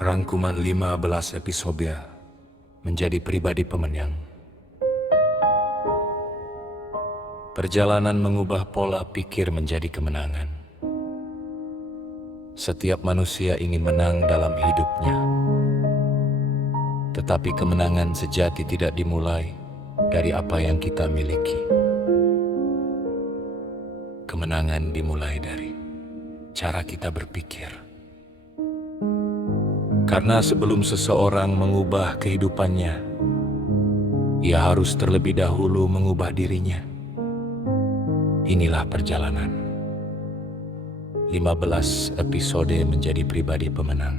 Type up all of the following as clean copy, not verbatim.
Rangkuman 15 episode menjadi pribadi pemenang. Perjalanan mengubah pola pikir menjadi kemenangan. Setiap manusia ingin menang dalam hidupnya. Tetapi kemenangan sejati tidak dimulai dari apa yang kita miliki. Kemenangan dimulai dari cara kita berpikir. Karena sebelum seseorang mengubah kehidupannya, ia harus terlebih dahulu mengubah dirinya. Inilah perjalanan 15 episode menjadi pribadi pemenang.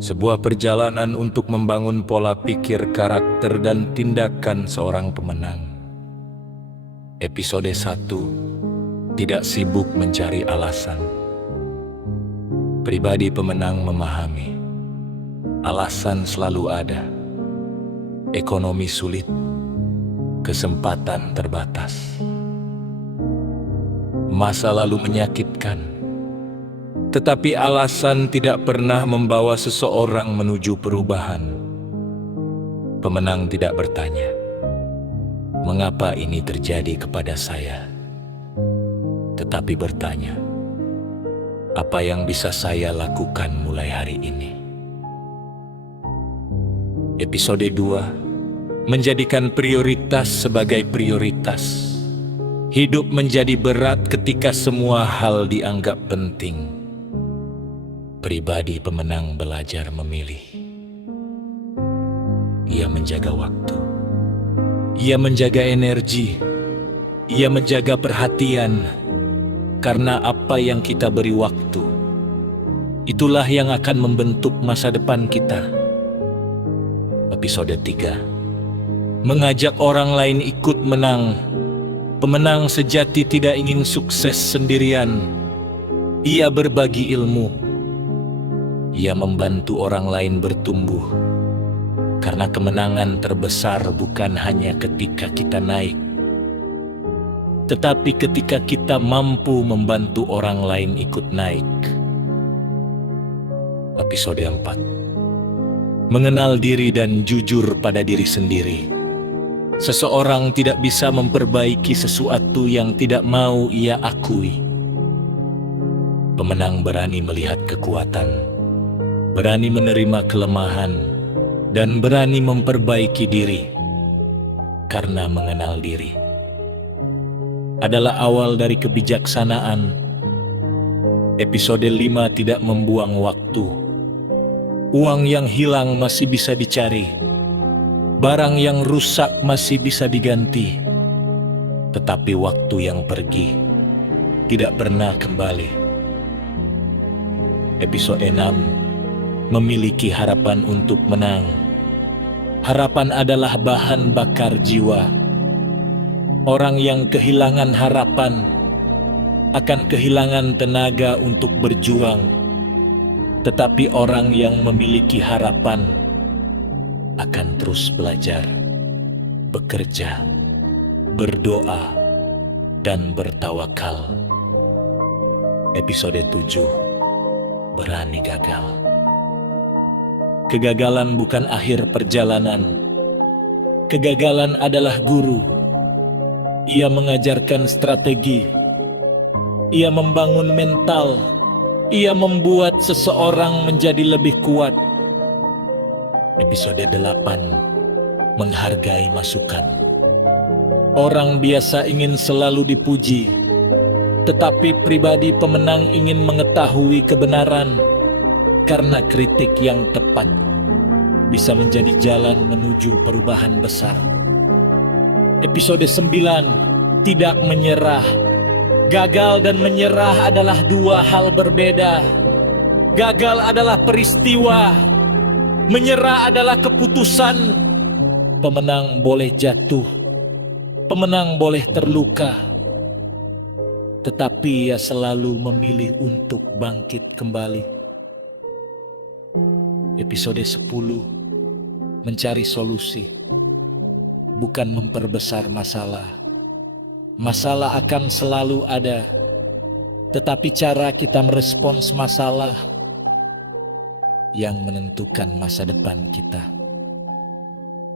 Sebuah perjalanan untuk membangun pola pikir, karakter, dan tindakan seorang pemenang. Episode 1: Tidak sibuk mencari alasan. Pribadi pemenang memahami alasan selalu ada. Ekonomi sulit, kesempatan terbatas. Masa lalu menyakitkan, tetapi alasan tidak pernah membawa seseorang menuju perubahan. Pemenang tidak bertanya, "Mengapa ini terjadi kepada saya?" Tetapi bertanya, "Apa yang bisa saya lakukan mulai hari ini?" Episode 2: Menjadikan prioritas sebagai prioritas. Hidup menjadi berat ketika semua hal dianggap penting. Pribadi pemenang belajar memilih. Ia menjaga waktu. Ia menjaga energi. Ia menjaga perhatian. Karena apa yang kita beri waktu, itulah yang akan membentuk masa depan kita. Episode 3: Mengajak orang lain ikut menang. Pemenang sejati tidak ingin sukses sendirian. Ia berbagi ilmu. Ia membantu orang lain bertumbuh. Karena kemenangan terbesar bukan hanya ketika kita naik, tetapi ketika kita mampu membantu orang lain ikut naik. Episode 4: Mengenal diri dan jujur pada diri sendiri. Seseorang tidak bisa memperbaiki sesuatu yang tidak mau ia akui. Pemenang berani melihat kekuatan, berani menerima kelemahan, dan berani memperbaiki diri. Karena mengenal diri adalah awal dari kebijaksanaan. Episode 5: Tidak membuang waktu. Uang yang hilang masih bisa dicari. Barang yang rusak masih bisa diganti. Tetapi waktu yang pergi tidak pernah kembali. Episode 6: Memiliki harapan untuk menang. Harapan adalah bahan bakar jiwa. Orang yang kehilangan harapan akan kehilangan tenaga untuk berjuang. Tetapi orang yang memiliki harapan akan terus belajar, bekerja, berdoa, dan bertawakal. Episode 7: Berani gagal. Kegagalan bukan akhir perjalanan. Kegagalan adalah guru. Ia mengajarkan strategi. Ia membangun mental. Ia membuat seseorang menjadi lebih kuat. Episode 8: Menghargai masukan. Orang biasa ingin selalu dipuji, tetapi pribadi pemenang ingin mengetahui kebenaran. Karena kritik yang tepat bisa menjadi jalan menuju perubahan besar. Episode 9: Tidak menyerah. Gagal dan menyerah adalah dua hal berbeda. Gagal adalah peristiwa. Menyerah adalah keputusan. Pemenang boleh jatuh. Pemenang boleh terluka. Tetapi ia selalu memilih untuk bangkit kembali. Episode 10: Mencari solusi. Bukan memperbesar masalah. Masalah akan selalu ada, tetapi cara kita merespons masalah yang menentukan masa depan kita.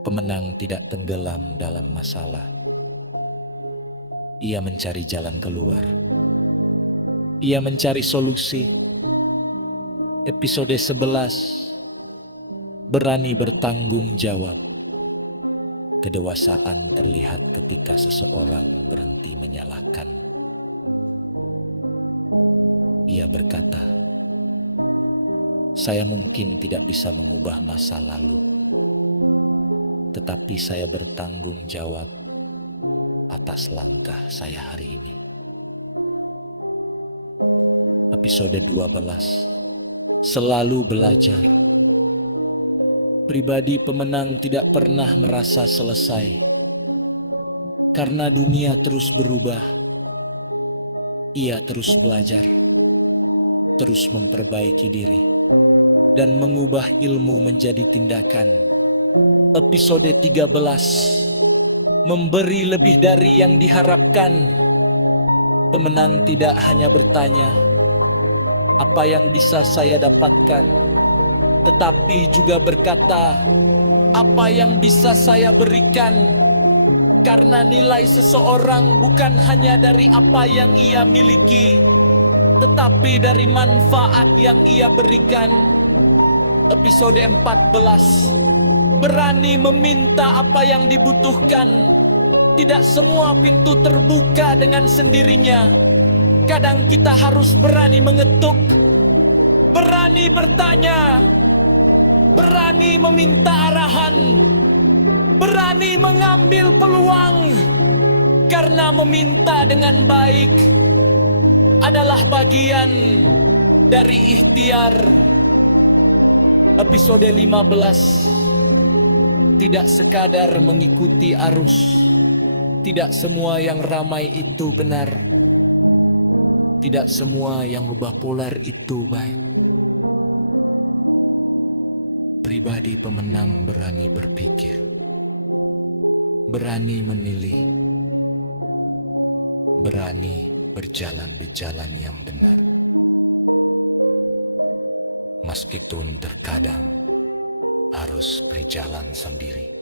Pemenang tidak tenggelam dalam masalah. Ia mencari jalan keluar. Ia mencari solusi. Episode 11. Berani bertanggung jawab. Kedewasaan terlihat ketika seseorang berhenti menyalahkan. Ia berkata, "Saya mungkin tidak bisa mengubah masa lalu, tetapi saya bertanggung jawab atas langkah saya hari ini." Episode 12. Selalu belajar. Pribadi pemenang tidak pernah merasa selesai, karena dunia terus berubah. Ia terus belajar, terus memperbaiki diri, dan mengubah ilmu menjadi tindakan. Episode 13. Memberi lebih dari yang diharapkan. Pemenang tidak hanya bertanya, "Apa yang bisa saya dapatkan?" tetapi juga berkata, "Apa yang bisa saya berikan?" Karena nilai seseorang bukan hanya dari apa yang ia miliki, tetapi dari manfaat yang ia berikan. Episode 14. Berani meminta apa yang dibutuhkan. Tidak semua pintu terbuka dengan sendirinya. Kadang kita harus berani mengetuk, berani bertanya, berani meminta arahan, berani mengambil peluang. Karena meminta dengan baik adalah bagian dari ikhtiar. Episode 15. Tidak sekadar mengikuti arus. Tidak semua yang ramai itu benar. Tidak semua yang ubah polar itu baik. Pribadi pemenang berani berpikir, berani menilai, berani berjalan di jalan yang benar. Meskipun terkadang harus berjalan sendiri.